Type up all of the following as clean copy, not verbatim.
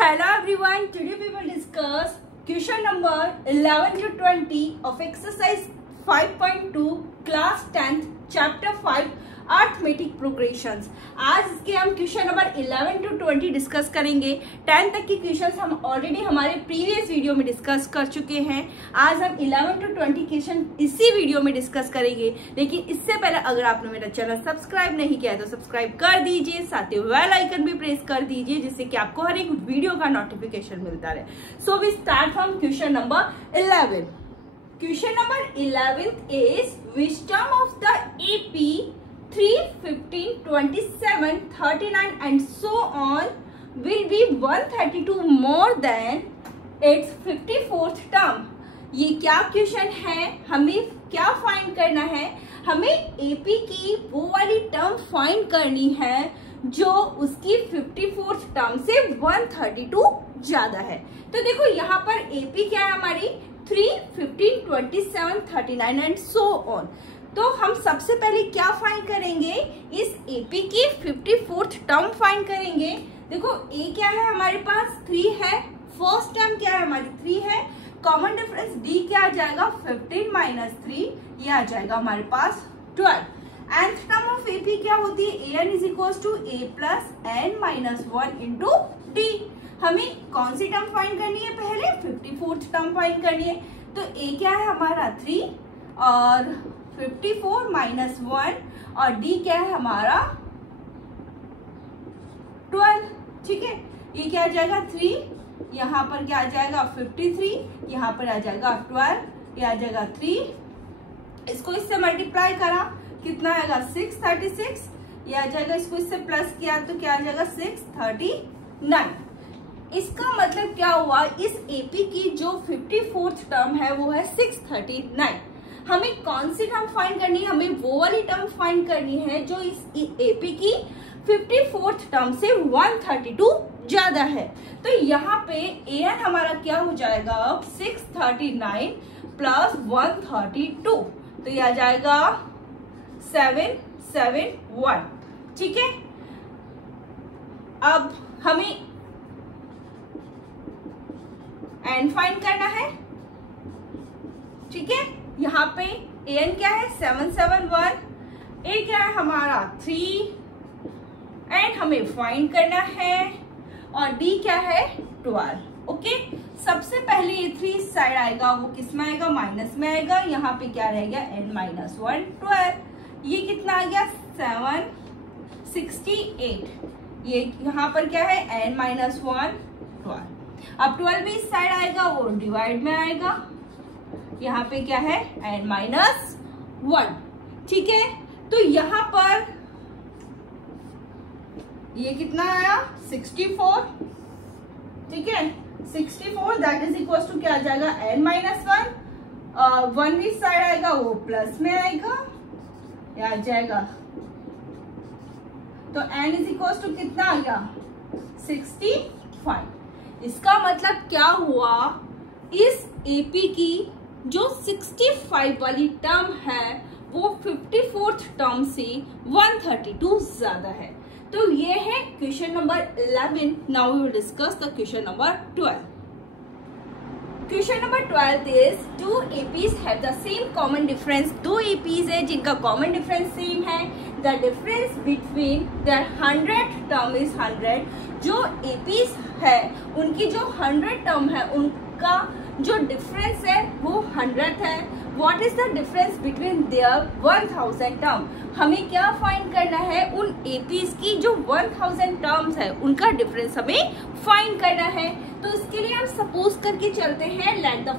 Hello everyone, today we will discuss question number 11 to 20 of exercise 5.2 class 10th chapter 5 arithmetic progressions. आज इसके हम question number 11 to 20 discuss करेंगे। 10 तक की questions हम ऑलरेडी हमारे प्रीवियस वीडियो में डिस्कस कर चुके हैं। आज हम 11 टू 20 क्वेश्चन इसी वीडियो में डिस्कस करेंगे, लेकिन इससे पहले अगर आपने मेरा चैनल सब्सक्राइब नहीं किया है तो सब्सक्राइब कर दीजिए, साथ ही बेल आइकन भी प्रेस कर दीजिए जिससे कि आपको हर एक वीडियो का नोटिफिकेशन मिलता रहे। So we start from question number 11। Question number 11 is which term of the AP 3, 15, 27, 39 and so on will be 132 more than its 54th term। ये क्या क्वेश्चन है? हमें क्या फाइंड करना है? हमें AP की वो वाली टर्म फाइंड करनी है जो उसकी 54th टर्म से 132 ज्यादा है। तो देखो यहाँ पर AP क्या है हमारी 3, 15, 27, 39 एंड सो ऑन। तो हम सबसे पहले क्या फाइंड करेंगे? इस AP की 54th टर्म फाइंड करेंगे। देखो A क्या है हमारे पास 3 है, फर्स्ट टर्म क्या है हमारी 3 है, कॉमन डिफरेंस D क्या आ जाएगा 15 माइनस 3, ये आ जाएगा हमारे पास 12। nth टर्म ऑफ AP क्या होती है? an is equal to A plus n minus 1 into D। हमें कौन सी टर्म फाइंड करनी है? पहले 54th टर्म फाइंड करनी है। तो A क्या है हमारा 3 और 54 माइनस 1 और D क्या है हमारा 12। ठीक है, ये क्या आ जाएगा 3, यहाँ पर क्या आ जाएगा 53, यहाँ पर आ जाएगा 12, ये आ जाएगा 3। इसको इससे मल्टीप्लाई करा कितना आएगा 636, ये आ जाएगा, इसको इससे प्लस किया तो क्या आ जाएगा 639। इसका मतलब क्या हुआ? इस AP की जो 54th टर्म है वो है 639। हमें कौन सी टर्म फाइंड करनी है? हमें वो वाली टर्म फाइंड करनी है जो इस AP की 54th टर्म से 132 ज्यादा है। तो यहाँ पे an हमारा क्या हो जाएगा? 639 प्लस 132, तो ये आ जाएगा 771। ठीक है, अब हमें n फाइंड करना है। ठीक है, यहाँ पे an क्या है 771, a क्या है हमारा 3 एंड हमें फाइंड करना है, और d क्या है 12। ओके, सबसे पहले ये 3 इस साइड आएगा, वो किस में आएगा? माइनस में आएगा। यहाँ पे क्या रहेगा n माइनस 1 12। ये कितना आ गया 768। ये यहाँ पर क्या है n माइनस 1 12। अब 12 भी इस साइड आएगा, वो डिवाइड में आएगा। यहाँ पे क्या है n माइनस 1। ठीक है, तो यहाँ पर ये कितना आया 64। ठीक है, 64 दैट इज इक्वल टू क्या आ जाएगा n माइनस 1, 1 भी साइड आएगा, वो प्लस में आएगा, ये आ जाएगा। तो n इज इक्वल टू कितना आ गया 65। इसका मतलब क्या हुआ? इस AP की जो 65 वाली टर्म है वो 54th टर्म से 132 ज्यादा है। तो ये है question number 11। Now we will discuss the question number 12। Question number 12 is two APs have the same common difference. दो APs है जिनका कॉमन डिफरेंस सेम है। The difference between their 100 term is 100। जो APs है उनकी जो 100 टर्म है उनका जो डिफरेंस है वो 100 है। What is the difference between there 1000 term? हमें क्या फाइंड करना है? उन APs की जो 1000 टर्म्स है उनका डिफरेंस हमें फाइंड करना है। तो इसके लिए हम सपोज करके चलते हैं let the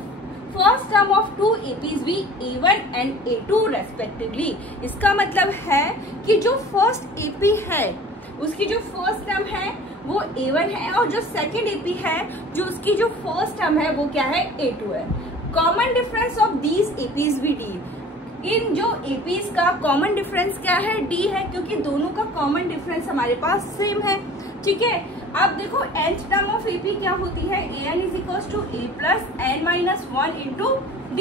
first term of 2 APs be A1 and A2 respectively. इसका मतलब है कि जो फर्स्ट AP है उसकी जो फर्स्ट टर्म है वो A1 है, और जो सेकंड AP है जो उसकी जो फर्स्ट टर्म है वो क्या है A2 है। Common difference of these APs भी D। इन जो APs का कॉमन डिफरेंस क्या है? D है, क्योंकि दोनों का कॉमन डिफरेंस हमारे पास सेम है। ठीक है, अब देखो nth टर्म ऑफ AP क्या होती है? an is equal to A plus n minus 1 into D।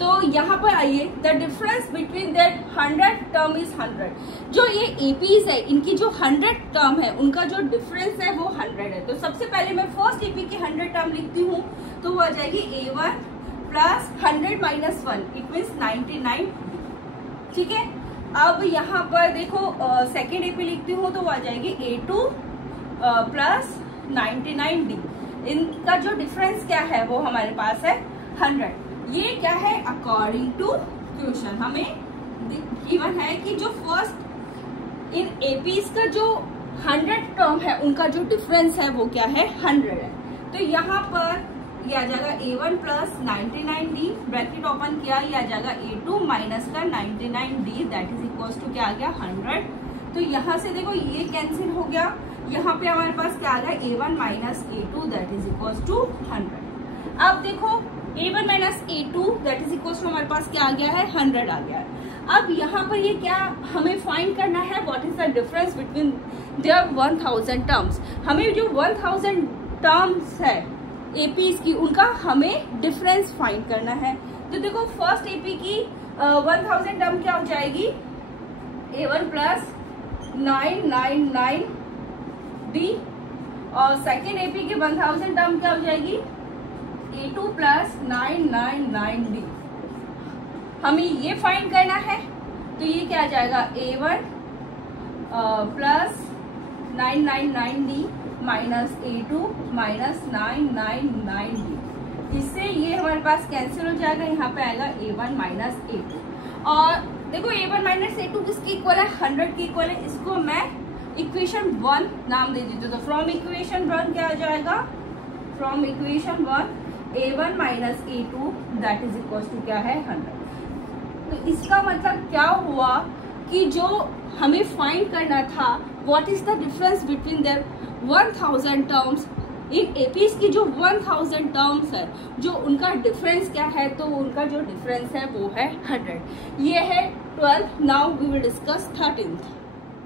तो यहाँ पर आइए, the difference between that 100 term is 100। जो ये APs है इनकी जो 100 टर्म है उनका जो डिफरेंस है वो 100 है। तो सबसे पहले मैं फर्स्ट एपी की 100 टर्म लिखती हूँ, तो वो आ जाएगी A1 plus 100 minus 1, it means 99। ठीक है, अब यहाँ पर देखो सेकेंड एपी लिखती हूँ तो वो आ जाएगी A2 प्लस 99D। इनका जो डिफरेंस क्या है वो हमारे पास है 100। ये क्या है, अकॉर्डिंग टू क्वेश्चन हमें गिवन है कि जो फर्स्ट इन एपीज का जो 100 टर्म है उनका जो डिफरेंस है वो क्या है, 100 है। तो यहाँ पर ये आ जाएगा A1 plus 99D, bracket open किया, ये आ जाएगा A2 माइनस का 99D, that is equal to क्या आ गया, 100। तो यहाँ से देखो ये कैंसिल हो गया, यहाँ पे हमारे पास क्या आ गया, A1 minus A2 that is equal to 100। अब देखो A1 minus A2 that is equal to हमारे पास क्या आ गया है, 100 आ गया है। अब यहाँ पर ये क्या हमें फाइंड करना है, what is the difference between there 1000 terms. हमें जो 1000 टर्म्स है एपीज की, उनका हमें डिफरेंस फाइंड करना है। तो देखो फर्स्ट एपी की 1000 टर्म क्या हो जाएगी, A1 प्लस 999D, और सेकेंड एपी की 1000 टर्म क्या हो जाएगी, A2 प्लस 999D। हमें ये फाइंड करना है, तो ये क्या आ जाएगा, A1 plus 999D minus A2 minus 999D। इससे ये हमारे पास कैंसिल हो जाएगा, यहाँ पे आएगा A1 माइनस A2। और देखो A1 माइनस A2 किसकी इक्वल है, 100 की इक्वल है। इसको मैं इक्वेशन 1 नाम दे देती हूँ। तो फ्रॉम इक्वेशन 1 क्या आ जाएगा, from equation 1 A1 minus A2 that is equal to क्या है, 100। तो इसका मतलब क्या हुआ कि जो हमें फाइंड करना था, what is the difference between there 1000 terms, in APs की जो 1000 टर्म्स है, जो उनका डिफरेंस क्या है, तो उनका जो डिफरेंस है वो है 100। ये है 12। Now we will discuss 13th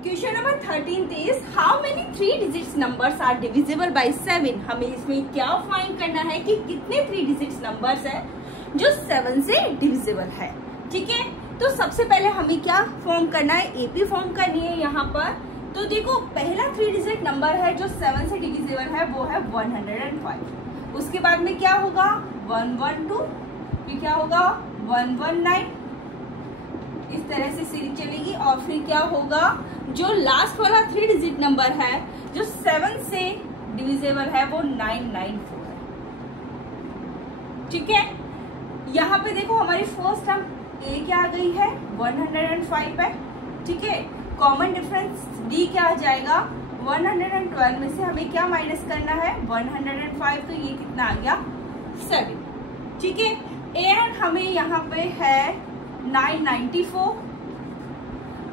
question. Number 13th is how many 3 digits numbers are divisible by 7। हमें इसमें क्या फाइंड करना है कि कितने 3 डिजिट्स नंबर्स है जो 7 से डिविजिबल है। ठीक है, तो सबसे पहले हमें क्या फॉर्म करना है, एपी फॉर्म करनी है यहाँ पर। तो देखो पहला 3 डिजिट नंबर है जो 7 से डिविजिबल है वो है 105। उसके बाद में क्या होगा, 112, फिर क्या होगा 119, इस तरह से सीरीज चलेगी। और फिर क्या होगा, जो लास्ट वाला 3 डिजिट नंबर है जो 7 से डिविजिबल है वो 994 है। ठीक है, यहाँ पे देखो हमारी फर्स्ट टर्म ए क्या आ गई है, 105 है। ठीक है, कॉमन डिफरेंस डी क्या आ जाएगा, 112 में से हमें क्या माइनस करना है, 105, तो ये कितना आ गया, 7। ठीक है, एंड हमें यहाँ पे है 994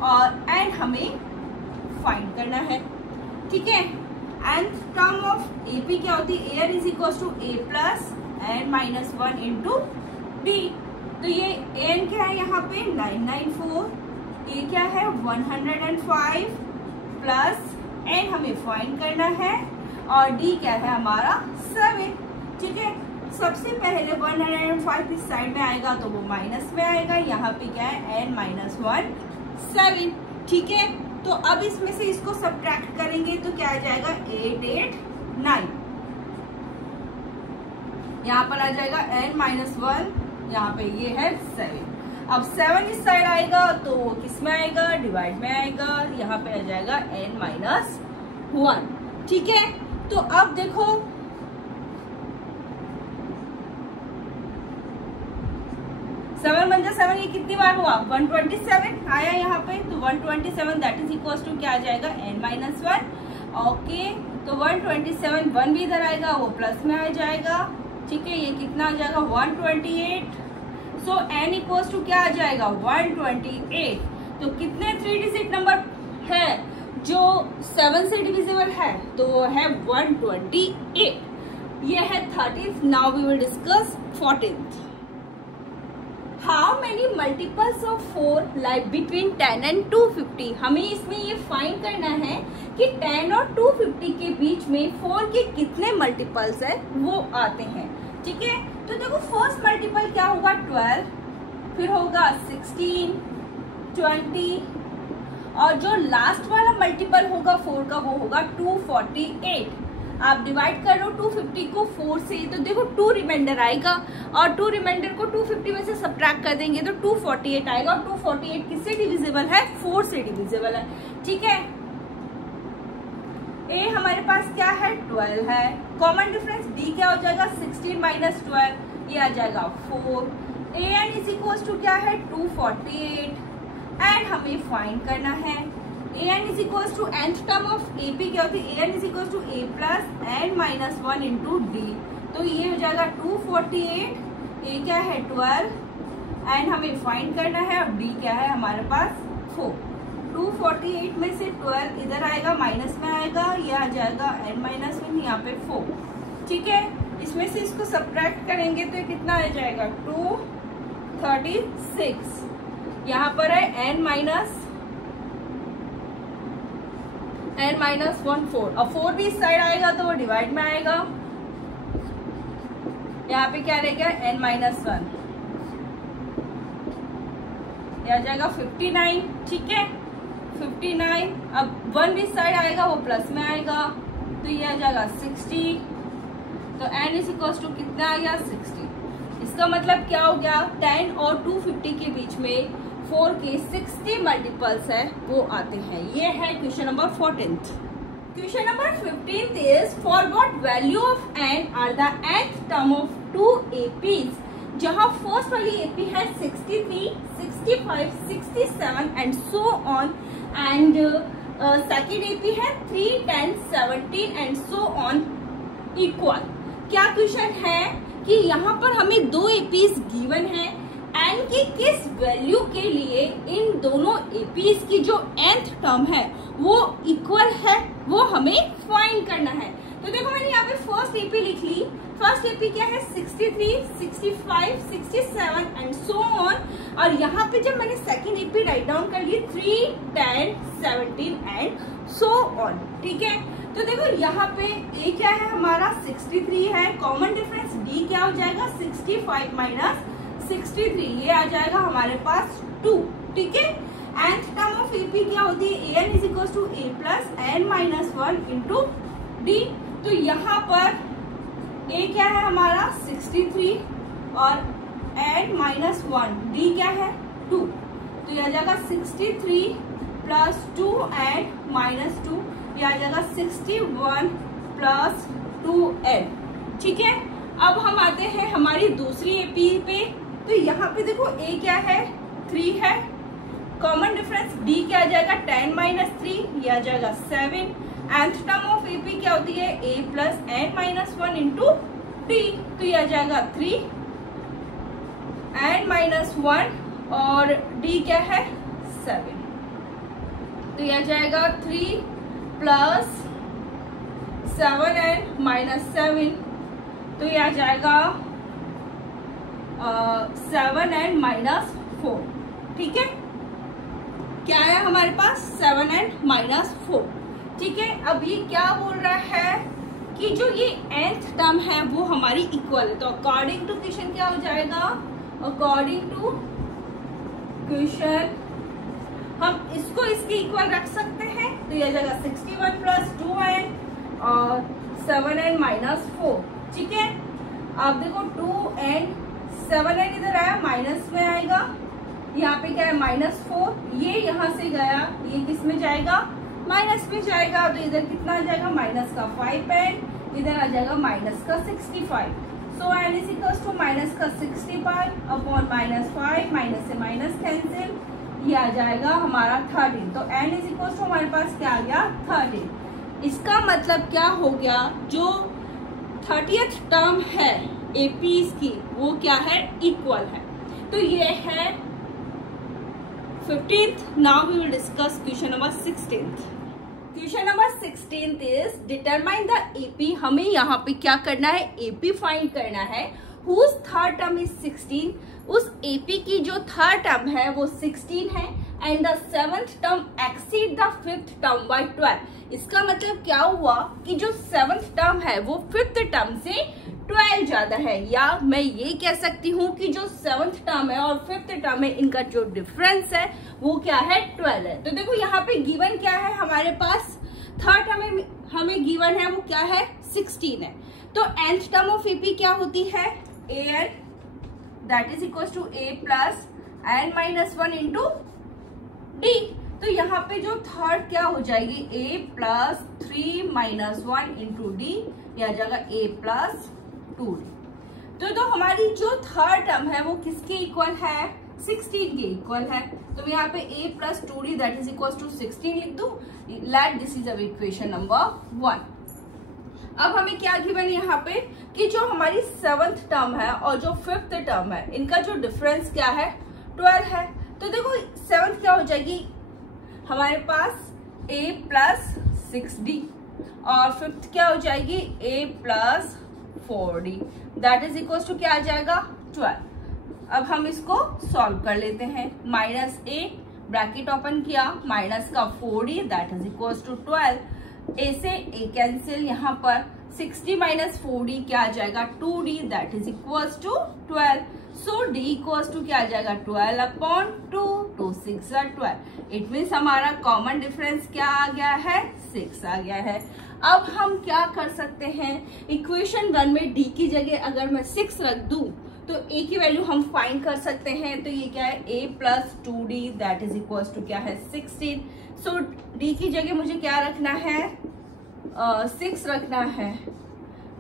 और एंड हमें फाइंड करना है। ठीक है, एंड टर्म ऑफ एपी क्या होती है, an is equal to A plus N minus 1 into D. तो ये एन क्या है यहाँ पे 994, ए क्या है 105 प्लस एन हमें फाइंड करना है, और डी क्या है हमारा 7। ठीक है, सबसे पहले 105 इस साइड में आएगा तो वो माइनस में आएगा, यहाँ पे क्या है एन माइनस 1 7। ठीक है, तो अब इसमें से इसको सब्ट्रैक्ट करेंगे तो क्या आ जाएगा 8 8 9, यहाँ पर आ जाएगा एन माइनस 1, यहाँ पे ये है 7। अब 7 इस साइड आएगा तो किस में आएगा, डिवाइड में आएगा, यहाँ पे आ जाएगा n माइनस 1। ठीक है, तो अब देखो 7 बन जा 7, ये कितनी बार हुआ, 127 आया यहाँ पे, तो 127 दैट इज इक्वल टू क्या आ जाएगा n माइनस 1। ओके, तो 127 1 भी इधर आएगा, वो प्लस में आ जाएगा। ठीक है, ये कितना आ जाएगा 128। सो n इक्वल्स टू क्या आ जाएगा 128। तो कितने 3 डिजिट नंबर है जो 7 से डिविजिबल है, तो वो है 128। ये है 13th। Now we will discuss 14th। How many multiples of 4 like between 10 and 250। हमें इसमें ये फाइंड करना है कि 10 और 250 के बीच में 4 के कितने मल्टीपल्स है वो आते हैं। ठीक है, तो देखो फर्स्ट मल्टीपल क्या होगा 12, फिर होगा 16 20, और जो लास्ट वाला मल्टीपल होगा 4 का वो होगा 248। आप डिवाइड करो 250 को 4 से, तो देखो 2 रिमाइंडर आएगा और 2 रिमाइंडर को 250 में से सब्ट्रैक्ट कर देंगे तो 248 आएगा। और 248 किससे डिविजिबल है? 4 से डिविजिबल है। ठीक है, ए हमारे पास क्या है? 12 है। कॉमन डिफरेंस डी क्या हो जाएगा? 16 माइनस 12, ये आ जाएगा 4। A N is equal to क्या है? 248 एंड हमें फाइंड करना है A N is equal to nth term of A P क्या होती है? A N is equal to A plus N minus 1 into D, तो ये हो जाएगा 248, ए क्या है? 12 एंड हमें फाइंड करना है और डी क्या है हमारे पास? 4। 248 में से 12 इधर आएगा, माइनस में आएगा, ये आ जाएगा n माइनस 1, यहाँ पे 4। ठीक है, इसमें से इसको सब्ट्रैक्ट करेंगे तो ये कितना आ जाएगा? 236। यहाँ पर है n माइनस 1 4, और 4 भी इस साइड आएगा तो वो डिवाइड में आएगा। यहाँ पे क्या रहेगा? n माइनस 1, यह आ जाएगा 59। ठीक है, 59, अब 1 भी इस साइड आएगा, वो प्लस में आएगा, तो ये आ जाएगा 60। तो n इज इक्वल टू कितना आ गया? 60। इसका मतलब क्या हो गया? 10 और 250 के बीच में 4 के 60 मल्टीपल्स है वो आते हैं। ये है question number 14th। Question number 15th is for what value of n are the nth term of 2 APs, जहां फर्स्ट वाली AP है 63, 65, 67 and so on, and second AP है 3, 10, 17 एंड सो ऑन इक्वल। क्या क्वेश्चन है कि यहाँ पर हमें 2 APs गिवन है, n की किस वैल्यू के लिए इन दोनों APs की जो nth टर्म है वो इक्वल है, वो हमें फाइंड करना है। तो देखो मैंने यहाँ पे फर्स्ट AP लिख ली। फर्स्ट AP क्या है? 63, 65, 67 एंड सो ऑन, और यहाँ पे जब मैंने सेकेंड AP राइट डाउन कर ली 3, 10, 17 एंड सो ऑन। ठीक है, तो देखो यहाँ पे A क्या है हमारा? 63 है। कॉमन डिफरेंस D क्या हो जाएगा? 65 माइनस 63, ये आ जाएगा हमारे पास 2। ठीक है, nth टर्म ऑफ AP क्या होती है? an is equal to a plus N minus 1 into D. तो यहाँ पर a क्या है हमारा? 63 और n माइनस 1, d क्या है? 2, तो ये आ जाएगा 63 प्लस 2 एन माइनस 2, ये आ जाएगा 61 प्लस 2n। ठीक है, अब हम आते हैं हमारी दूसरी AP पे। तो यहाँ पे देखो A क्या है? 3 है। कॉमन डिफरेंस D क्या आ जाएगा? 10 माइनस 3, ये आ जाएगा 7। nth टर्म ऑफ AP क्या होती है? A plus n minus 1 into D, तो ये आ जाएगा 3, n माइनस 1 और D क्या है? 7, तो ये आ जाएगा 3 प्लस 7n माइनस 7, तो ये आ जाएगा 7n माइनस 4। ठीक है, क्या है हमारे पास? 7n minus 4। ठीक है, अब ये क्या बोल रहा है कि जो ये nth टर्म है वो हमारी इक्वल है। तो अकॉर्डिंग टू क्वेश्चन क्या हो जाएगा? अकॉर्डिंग टू क्वेश्चन हम इसको इसके इक्वल रख सकते हैं, तो ये आ जाएगा 61 प्लस 2n और 7n माइनस 4। ठीक है, अब देखो 2n 7n इधर आया, माइनस में आएगा, यहाँ पे क्या है? माइनस 4, ये यहाँ से गया, ये किस में जाएगा? माइनस में जाएगा, तो इधर कितना आ जाएगा? माइनस का 5n, इधर आ जाएगा माइनस का 65। So n is equal to minus का 65 अपॉन माइनस 5, माइनस से माइनस कैंसिल, ये आ जाएगा हमारा 13। तो n इज इक्वल टू हमारे पास क्या आ गया? 13। इसका मतलब क्या हो गया? जो 30th टर्म है APs की वो क्या है? इक्वल है। तो ये है 15th। Now we will discuss question number 16th। Question number 16th is determine the AP। हमें यहाँ पे क्या करना है? AP फाइंड करना है whose third term is 16। उस AP की जो थर्ड टर्म है वो 16 है and the 7th term exceed the 5th term by 12। इसका मतलब क्या हुआ कि जो 7th टर्म है वो 5th टर्म से 12 ज्यादा है, या मैं ये कह सकती हूँ कि जो 7th टर्म है और 5th टर्म है इनका जो डिफरेंस है वो क्या है? 12 है। तो देखो यहाँ पे गिवन क्या है हमारे पास? थर्ड टर्म हमें गिवन है वो क्या है? 16 है। तो nth टर्म ऑफ एपी क्या होती है, an that is equal to a plus n minus 1 into D. तो यहाँ पे जो थर्ड क्या हो जाएगी, a plus 3 minus 1 into D, यह आ जाएगा a प्लस 2d। तो हमारी जो थर्ड टर्म है वो किसके इक्वल है, 16 के इक्वल है। तो मैं यहाँ पे a plus 2d that is equal to 16 लिख दूं। Let this is our equation number 1। अब हमें क्या गिवन है यहाँ पे कि जो हमारी 7th टर्म है और जो 5th टर्म है इनका जो डिफरेंस क्या है, 12 है। तो देखो 7th क्या हो जाएगी हमारे पास a प्लस 6d और 5th क्या हो जाएगी a plus 4d that is equal to क्या आ जाएगा 12। अब हम इसको सॉल्व कर लेते हैं। माइनस a ब्रैकेट ओपन किया, माइनस का 4d that is equal to 12। a से a कैंसिल, यहाँ पर 60 माइनस 4d क्या आ जाएगा 2d that is equal to 12। So d equal to क्या आ जाएगा 12 अपॉन 2, 2 6 12। इट मीन्स हमारा कॉमन डिफरेंस क्या आ गया है, 6 आ गया है। अब हम क्या कर सकते हैं, इक्वेशन 1 में d की जगह अगर मैं 6 रख दूं तो a की वैल्यू हम फाइंड कर सकते हैं। तो ये क्या है a plus 2d that is equal to क्या है 16। सो d की जगह मुझे क्या रखना है, 6 रखना है।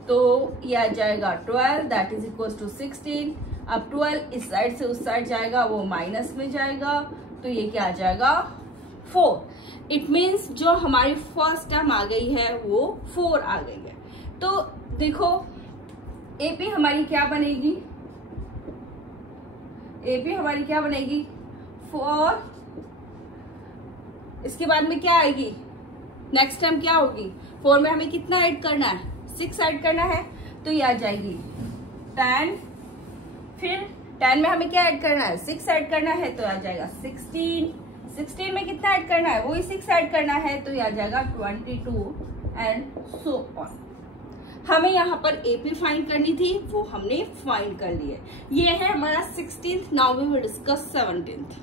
तो ये आ जाएगा 12 दैट इज इक्वल टू 16। अब 12 इस साइड से उस साइड जाएगा, वो माइनस में जाएगा, तो ये क्या आ जाएगा 4। इट मीन्स जो हमारी फर्स्ट टर्म आ गई है वो 4 आ गई है। तो देखो एपी हमारी क्या बनेगी, एपी हमारी क्या बनेगी 4। इसके बाद में क्या आएगी, नेक्स्ट टर्म क्या होगी, 4 में हमें कितना ऐड करना है, 6 ऐड करना है। तो ये आ जाएगी 10। फिर 10 में हमें क्या ऐड करना है, 6 ऐड करना है, तो आ जाएगा 16। 16 में कितना ऐड करना है, वही 6 ऐड करना है, तो ये आ जाएगा 22 एंड सो ऑन। हमें यहाँ पर एपी फाइंड करनी थी, वो हमने फाइंड कर ली है। ये है हमारा 16th। Now we will discuss 17th।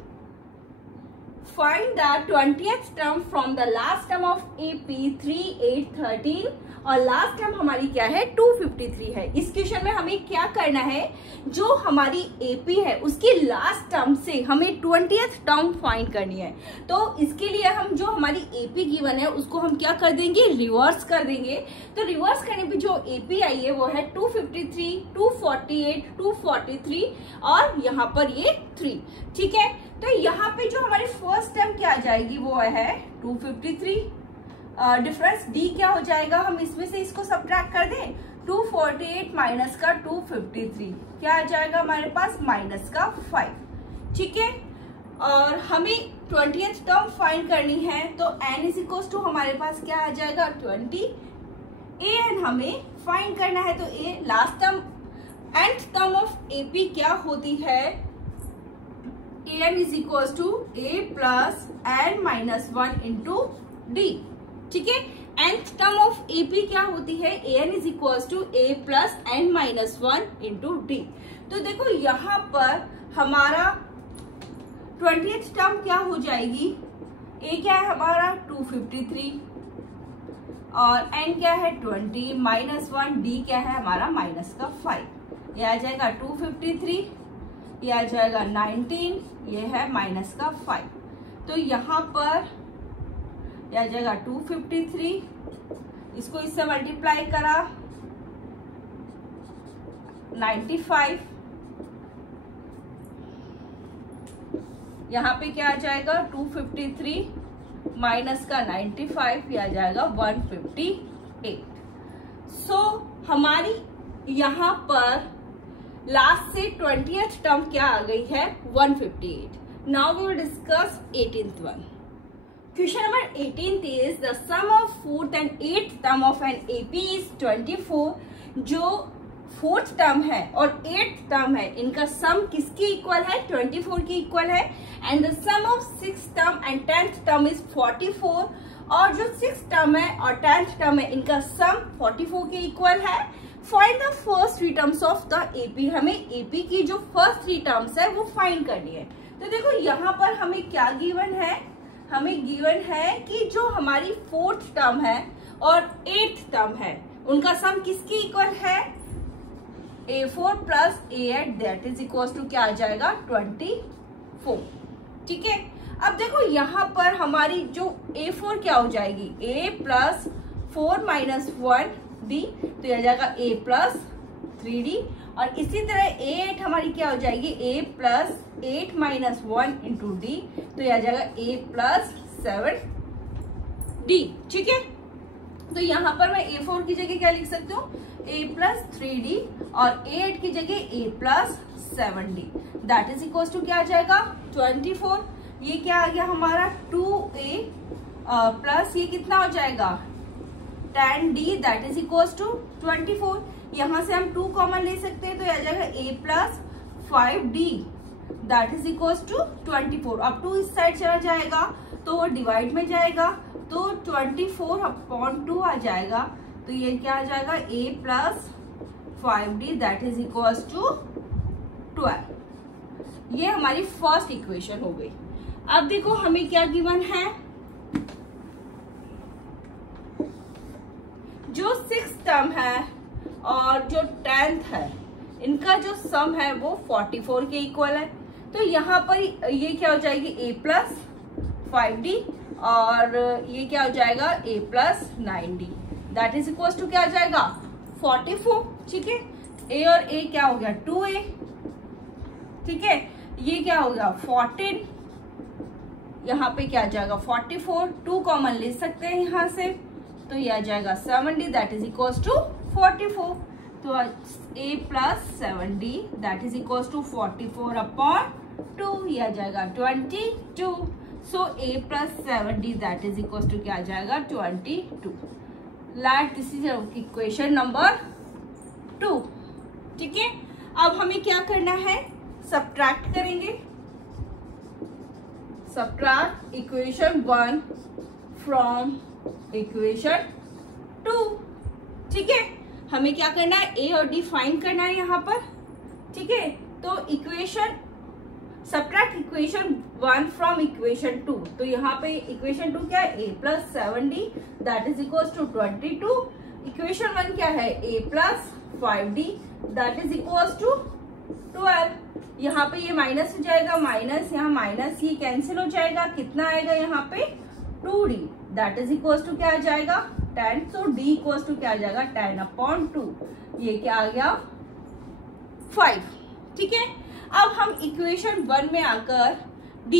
Find the 20th term from the last term of AP 3, 8, 13 और लास्ट टर्म हमारी क्या है 253 है। इस क्वेश्चन में हमें क्या करना है, जो हमारी AP है उसकी लास्ट टर्म से हमें 20th टर्म फाइंड करनी है। तो इसके लिए हम जो हमारी AP गिवन है उसको हम क्या कर देंगे, रिवर्स कर देंगे। तो रिवर्स करने पे जो AP आई है वो है 253, 248, 243 और यहाँ पर ये 3। ठीक है, तो यहाँ पे जो हमारी फर्स्ट टर्म क्या आ जाएगी वो है 253। डिफरेंस d क्या हो जाएगा, हम इसमें से इसको सब्ट्रैक्ट कर दें। 248 माइनस का 253 क्या आ जाएगा हमारे पास, माइनस का 5। ठीक है, और हमें 20th टर्म फाइंड करनी है। तो n इज इक्वल टू हमारे पास क्या आ जाएगा 20। an हमें फाइंड करना है, तो a last term nth term of AP क्या होती है, an is equal to a plus n minus 1 into d. ठीक है, nth टर्म ऑफ AP क्या होती है, an is equal to a plus n minus 1 into D. तो देखो यहाँ पर हमारा 20th टर्म क्या हो जाएगी, a क्या है हमारा 253 और n क्या है 20 माइनस 1, d क्या है हमारा माइनस का 5। ये आ जाएगा 253, ये आ जाएगा 19, ये है माइनस का 5। तो यहाँ पर यह आ जाएगा 253, इसको इससे मल्टीप्लाई करा 95, यहाँ पे क्या आ जाएगा 253 माइनस का 95, यह आ जाएगा 158। सो हमारी यहाँ पर लास्ट से 20th टर्म क्या आ गई है 158। Now we will discuss 18th one. Question number 18th is the sum of 4th and 8th term of an AP is 24। जो 4th टर्म है और 8th टर्म है इनका सम किसकी इक्वल है, 24 की इक्वल है। And the sum of 6th term and 10th term is 44। और जो 6th टर्म है और 10th टर्म है इनका सम 44 के इक्वल है। Find the first 3 terms of the AP। हमें AP की जो फर्स्ट 3 टर्म्स है वो फाइंड करनी है। तो देखो यहाँ पर हमें क्या गिवन है, हमें गिवन है कि जो हमारी 4th टर्म है और 8th टर्म है उनका सम किसकी इक्वल है? A4 plus A8 that is equal to क्या आ जाएगा? 24। ठीक है, अब देखो यहाँ पर हमारी जो A4 क्या हो जाएगी? A प्लस 4 माइनस 1D, तो यह आ जाएगा A प्लस 3D। और इसी तरह A8 हमारी क्या हो जाएगी? A plus 8 minus 1 into D, तो यह आ जाएगा A प्लस 7D। ठीक है, तो यहाँ पर मैं A4 की जगह क्या लिख सकती हूँ? A प्लस 3D और A8 की जगह A plus 7D that is equal to क्या आ जाएगा? 24। ये क्या आ गया हमारा? 2A प्लस ये कितना हो जाएगा? 10D that is equal to 24। यहाँ से हम 2 कॉमन ले सकते हैं, तो यह आ जाएगा A plus 5D that is equal to 24। अब 2 इस साइड चला जाएगा तो वो डिवाइड में जाएगा, तो 24/2 आ जाएगा। तो ये क्या आ जाएगा? A plus 5D that is equal to 12। ये हमारी फर्स्ट इक्वेशन हो गई। अब देखो हमें क्या गिवन है? जो 6th टर्म है और जो 10th है, इनका जो सम है वो 44 के इक्वल है। तो यहाँ पर ये क्या हो जाएगी? A प्लस 5D और ये क्या हो जाएगा? A plus 9D that is equal to क्या आ जाएगा? 44। ठीक है, A और A क्या हो गया? 2A। ठीक है, ये क्या हो गया? 14। यहाँ पे क्या आ जाएगा? 44। 2 कॉमन ले सकते हैं यहाँ से, तो ये आ जाएगा 7D that is equal to 44। तो A plus 7D that is equal to 44/2, ये आ जाएगा 22। So A plus 7D that is equal to क्या आ जाएगा? 22। Like this is equation number 2। ठीक है, अब हमें क्या करना है? सब्ट्रैक्ट करेंगे। Subtract equation 1 from equation 2। ठीक है, हमें क्या करना है? A और D फाइंड करना है यहाँ पर। ठीक है, तो equation subtract equation 1 from equation 2। तो यहाँ पे इक्वेशन 2 क्या है? A plus 7D that is equal to 22। Equation 1 क्या है? A plus 5D that is equal to 12। यहाँ पे ये माइनस हो जाएगा, माइनस यहाँ माइनस, ये कैंसिल हो जाएगा। कितना आएगा यहाँ पे? 2D that is equal to क्या आ जाएगा? 10। सो D इक्वल टू क्या आ जाएगा? 10/2। ये क्या आ गया? 5। ठीक है, अब हम इक्वेशन 1 में आकर D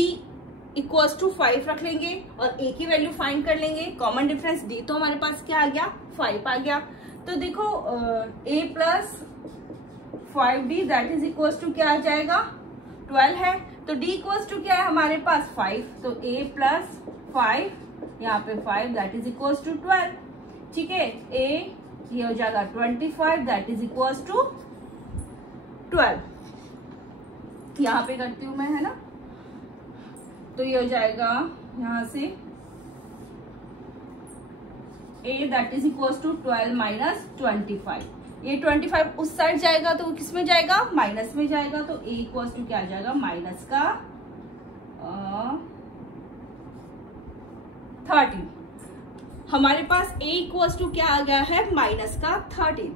इक्वल टू 5 रख लेंगे और A की वैल्यू फाइंड कर लेंगे। कॉमन डिफरेंस D तो हमारे पास क्या आ गया? 5 आ गया। तो देखो A plus 5D that is equal to क्या आ जाएगा? 12 है। तो D इक्वल टू क्या है हमारे पास? 5। तो A प्लस 5, यहाँ पे 5 दैट इज इक्वल टू 12। ठीक है, A ये हो जाएगा 25 दैट इज इक्वल टू 12। यहाँ पे करती हूँ मैं, है ना? तो ये हो जाएगा यहाँ से A that is equal to 12 minus 25। ये 25 उस साइड जाएगा तो किस में जाएगा? माइनस में जाएगा। तो A इक्वल टू क्या आ जाएगा? माइनस का 13। हमारे पास A इक्वल टू क्या आ गया है? माइनस का 13।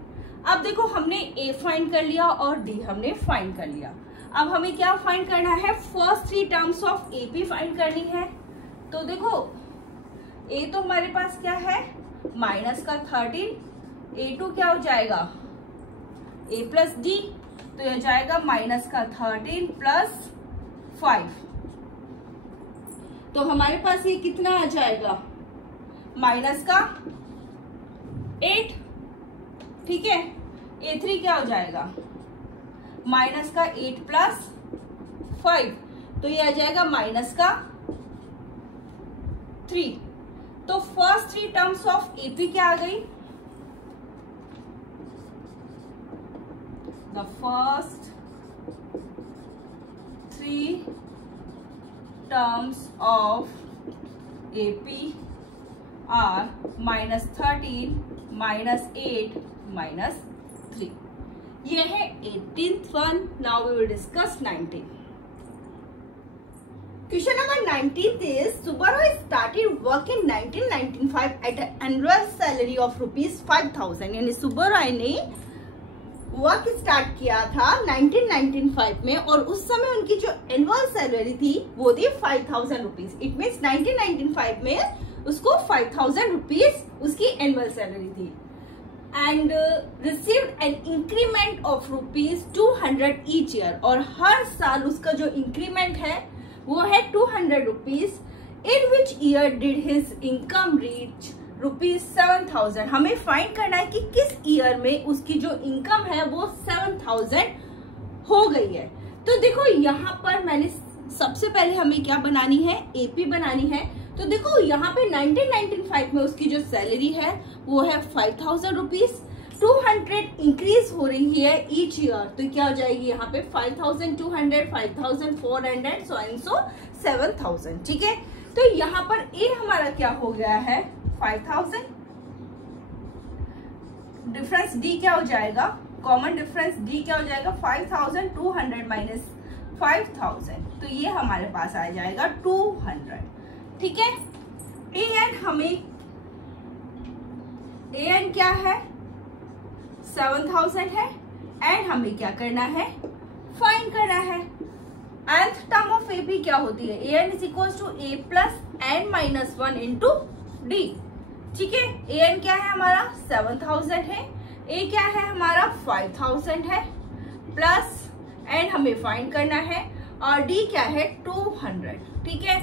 अब देखो हमने A फाइंड कर लिया और D हमने फाइंड कर लिया। अब हमें क्या फाइंड करना है? First 3 terms of AP find करनी है। तो देखो A तो हमारे पास क्या है? माइनस का 13। A2 क्या हो जाएगा? A प्लस D, तो यह जाएगा माइनस का 13 प्लस 5। तो हमारे पास ये कितना आ जाएगा? माइनस का 8। ठीक है, A3 क्या हो जाएगा? माइनस का 8 प्लस 5, तो ये आ जाएगा माइनस का 3। तो फर्स्ट 3 टर्म्स ऑफ AP क्या आ गई? The first 3 terms of AP are minus 13, minus 8, minus 3. ये है 18th one. Now we will discuss 19th. Question number 19 is Subaru started work in 1995 at an annual salary of rupees 5000. यानी Subaru ने work start किया था 1995 में और उस समय उनकी जो एनुअल सैलरी थी वो थी 5000 रुपीज. इट मीन्स 1995 में उसको 5000 रुपीज उसकी एनुअल सैलरी थी. And received an increment of rupees 200 each year. और हर साल उसका जो इंक्रीमेंट है वो है 200 rupees. In which year did his income reach rupees 7000. हमें फाइंड करना है कि किस ईयर में उसकी जो इनकम है वो 7000 हो गई है. तो देखो यहाँ पर मैंने सबसे पहले हमें क्या बनानी है, एपी बनानी है. तो देखो यहाँ पे 1995 में उसकी जो सैलरी है वो है 5000 रुपीज. 200 इंक्रीज हो रही है ईच ईयर. तो क्या हो जाएगी यहाँ पे 5200, 5400, सो एंड सो 7000. ठीक है. तो यहाँ पर इन हमारा क्या हो गया है 5000. डिफरेंस डी क्या हो जाएगा, कॉमन डिफरेंस डी क्या हो जाएगा 5200 माइनस 5000. तो ये हमारे पास आ जाएगा 200. ठीक है. एन क्या है 7000 है एंड हमें क्या करना है फाइंड करना है. nth टर्म ऑफ एपी क्या होती है, n is equal to A plus N minus 1 into d. ठीक है. एन क्या है हमारा 7000 है, ए क्या है हमारा 5000 है प्लस एन हमें फाइंड करना है और डी क्या है 200. ठीक है.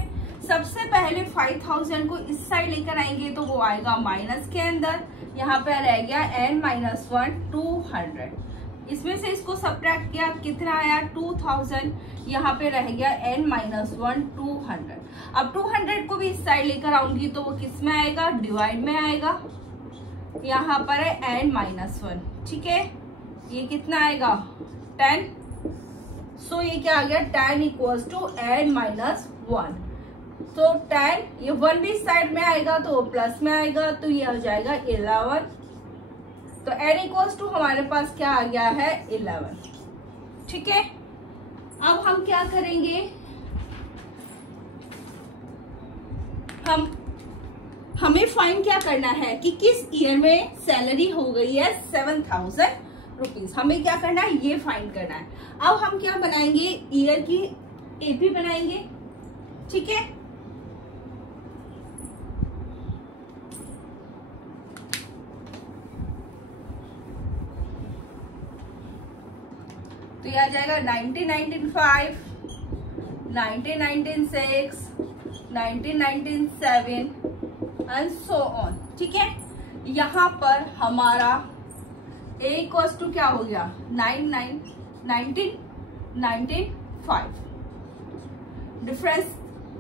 सबसे पहले 5000 को इस साइड लेकर आएंगे तो वो आएगा माइनस के अंदर. यहाँ पे रह गया n माइनस 1 200. इसमें से इसको सब्ट्रैक्ट किया कितना आया 2000. यहाँ पे रह गया n माइनस 1 200. अब 200 को भी इस साइड लेकर आऊंगी तो वो किस में आएगा, डिवाइड में आएगा. यहाँ पर है n माइनस 1. ठीक है. ये कितना आएगा 10. सो ये क्या आ गया 10 इक्वल्स टू n माइनस 1. तो 10 ये 1 भी साइड में आएगा तो वो प्लस में आएगा तो ये हो जाएगा 11. तो n इक्वल्स टू हमारे पास क्या आ गया है 11. ठीक है. अब हम क्या करेंगे, हमें फाइंड क्या करना है कि किस ईयर में सैलरी हो गई है 7000 रुपीज. हमें क्या करना है ये फाइंड करना है. अब हम क्या बनाएंगे, ईयर की एपी बनाएंगे. ठीक है. तो ये आ जाएगा 1995, 1996, 1997 एंड सो ऑन. ठीक है. यहाँ पर हमारा ए इक्वल्स टू क्या हो गया 1995. डिफरेंस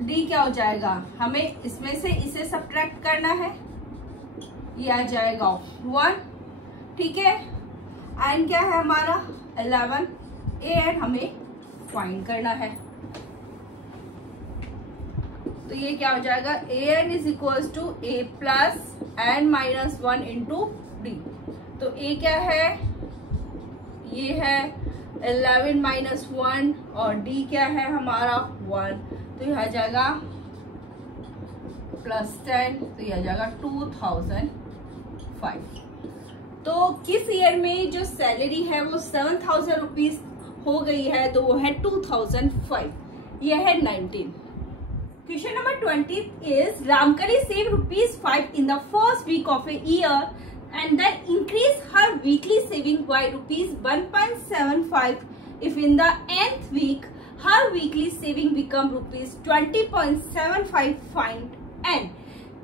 डी क्या हो जाएगा, हमें इसमें से इसे सब्ट्रैक्ट करना है. ये आ जाएगा 1. ठीक है. एन क्या है हमारा 11. एन हमें फाइंड करना है. तो ये क्या हो जाएगा n is equals to A plus N minus 1 into D. तो ए क्या है, ये है 11 माइनस 1 और डी क्या है हमारा 1. तो ये आ जाएगा प्लस 10. तो ये आ जाएगा 2005. तो किस ईयर में जो सैलरी है वो 7000 रुपीज हो गई है तो वो है 2005. ये है 19. Question number 20 is Ramkali saved ₹5 in the first week of a year and then increased her weekly saving by ₹1.75 if in the nth week her weekly saving become ₹20.75. Find n.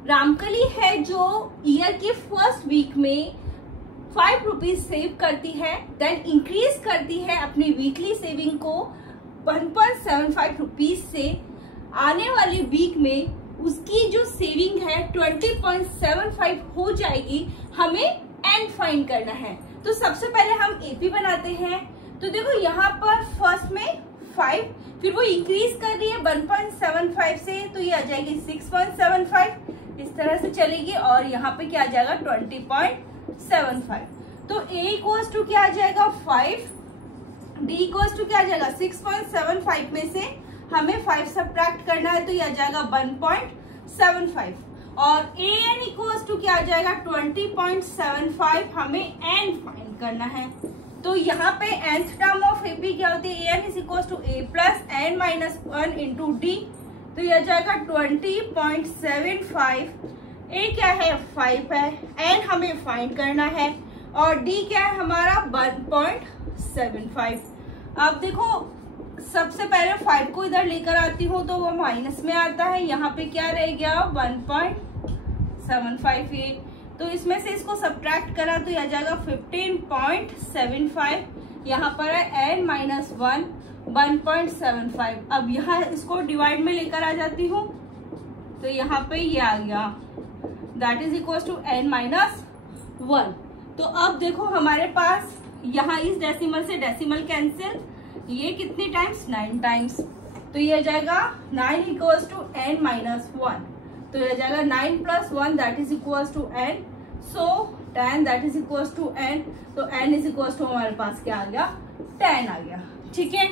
Ramkali है जो ईयर के first week में 5 rupees save करती है, then increase करती है अपनी weekly saving को 1.75 रुपीज से. आने वाली वीक में उसकी जो सेविंग है 20.75 हो जाएगी. हमें एन फाइंड करना है. तो सबसे पहले हम एपी बनाते हैं. तो देखो यहाँ पर फर्स्ट में 5, फिर वो इंक्रीज कर रही है 1.75 से तो ये आ जाएगी 6.75. इस तरह से चलेगी और यहाँ पे क्या आ जाएगा 20.75. तो ए इक्वल्स टू क्या आ जाएगा 5, डी इक्वल्स टू क्या आ जाएगा 6.75 में से हमें 5 सब्ट्रैक्ट करना है तो यह आ जाएगा 1.75 और an इक्वल्स टू क्या आ जाएगा 20.75। हमें n फाइंड करना है तो यहाँ पे nth टर्म ऑफ AP क्या होती है an is equals to a plus n minus 1 into D तो यह जाएगा 20.75। a क्या है 5 है, n हमें फाइंड करना है और d क्या है हमारा 1.75। अब देखो सबसे पहले 5 को इधर लेकर आती हूँ तो वो माइनस में आता है, यहाँ पे क्या रह गया 1.75 ये, तो इसमें से इसको सब्ट्रैक्ट करा तो यह जाएगा 15.75। यहाँ पर है n माइनस 1 1.75। अब यहाँ इसको डिवाइड में लेकर आ जाती हूँ तो यहाँ पे ये आ गया that is equal to n minus 1। तो अब देखो हमारे पास यहाँ इस डेसिमल से डेसिमल कैंसिल, ये कितने टाइम्स 9 टाइम्स, तो ये जाएगा 9 इक्वल्स टू n माइनस 1, तो ये जाएगा 9 plus 1 that is equals to n, so 10 that is equals to n, तो n इज इक्वल्स टू हमारे पास क्या आ गया 10 आ गया। ठीक है,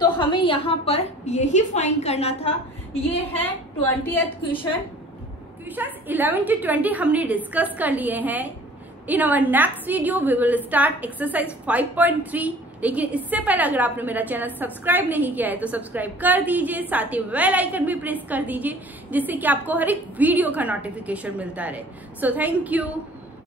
तो हमें यहाँ पर यही फाइंड करना था। ये है 20th क्वेश्चन। क्वेश्चंस 11 to 20 हमने डिस्कस कर लिए हैं। In our next video we will start exercise 5.3। लेकिन इससे पहले अगर आपने मेरा चैनल सब्सक्राइब नहीं किया है तो सब्सक्राइब कर दीजिए, साथ ही बेल आइकन भी प्रेस कर दीजिए जिससे कि आपको हर एक वीडियो का नोटिफिकेशन मिलता रहे। So thank you.